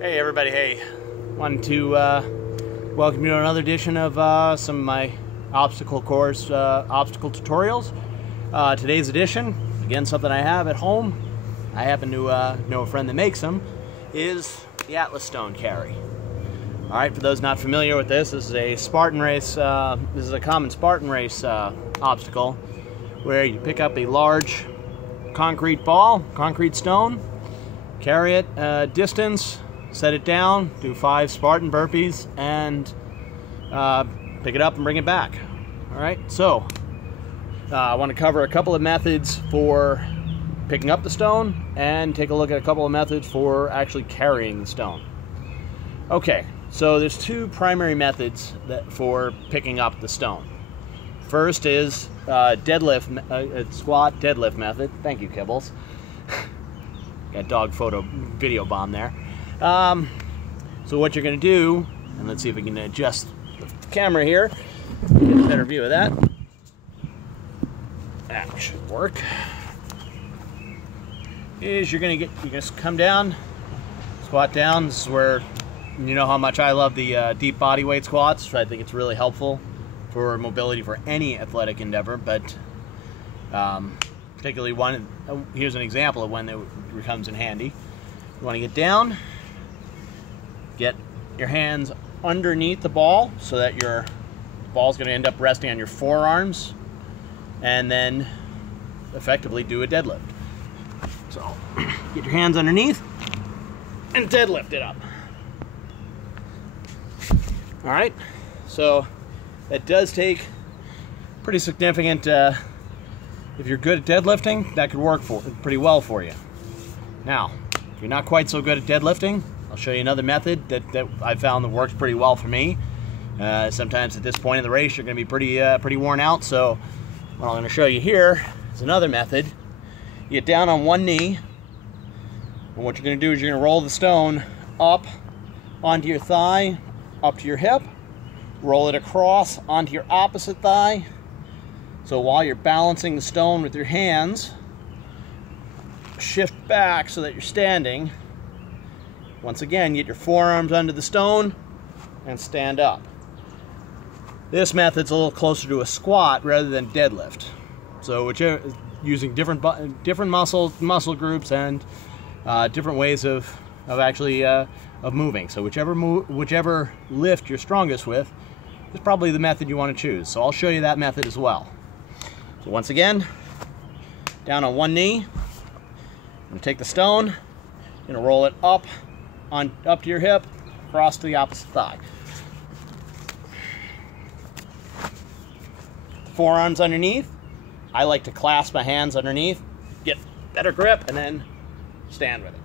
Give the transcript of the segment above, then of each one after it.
Hey everybody, hey. Wanted to welcome you to another edition of some of my obstacle course obstacle tutorials. Today's edition, again something I have at home, I happen to know a friend that makes them, is the Atlas Stone Carry. Alright, for those not familiar with this is a Spartan race, this is a common Spartan race obstacle where you pick up a large concrete ball, concrete stone, carry it a distance, set it down, do 5 Spartan burpees, and pick it up and bring it back. Alright, so I want to cover a couple of methods for picking up the stone and take a look at a couple of methods for actually carrying the stone. Okay, so there's 2 primary methods for picking up the stone. First is deadlift, squat deadlift method. Thank you, Kibbles. Got dog photo video bomb there. So what you're going to do, and let's see if we can adjust the camera here, get a better view of that. That should work. Is you're going to just come down, squat down. This is where, you know how much I love the deep body weight squats. I think it's really helpful for mobility for any athletic endeavor, but particularly one, here's an example of when it comes in handy. You want to get down, get your hands underneath the ball so that your ball's going to end up resting on your forearms, and then effectively do a deadlift. So get your hands underneath and deadlift it up. Alright, so that does take pretty significant, if you're good at deadlifting, that could work pretty well for you. Now, if you're not quite so good at deadlifting, I'll show you another method that I found that works pretty well for me. Sometimes at this point in the race, you're going to be pretty worn out, so what I'm going to show you here is another method. You get down on one knee, and what you're going to do is you're going to roll the stone up onto your thigh, up to your hip, roll it across onto your opposite thigh. So while you're balancing the stone with your hands, shift back so that you're standing. Once again, get your forearms under the stone and stand up. This method's a little closer to a squat rather than deadlift. So whichever, using different muscle groups and different ways of actually of moving. So whichever lift you're strongest with is probably the method you want to choose. So I'll show you that method as well. So once again, down on one knee, I'm going to take the stone, I'm going to roll it up to your hip, across to the opposite thigh. Forearms underneath. I like to clasp my hands underneath, get better grip, and then stand with it.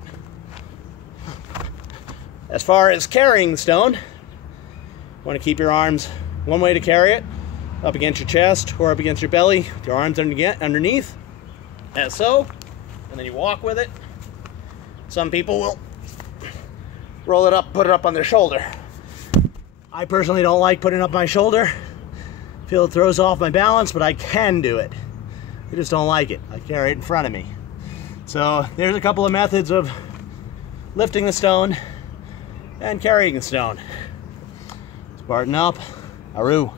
As far as carrying the stone, you want to keep your arms one way to carry it, up against your chest or up against your belly, with your arms underneath, as so, and then you walk with it. Some people will roll it up, put it up on their shoulder. I personally don't like putting it up my shoulder. I feel it throws off my balance, but I can do it. I just don't like it. I carry it in front of me. So there's a couple of methods of lifting the stone and carrying the stone. Spartan up, Aru.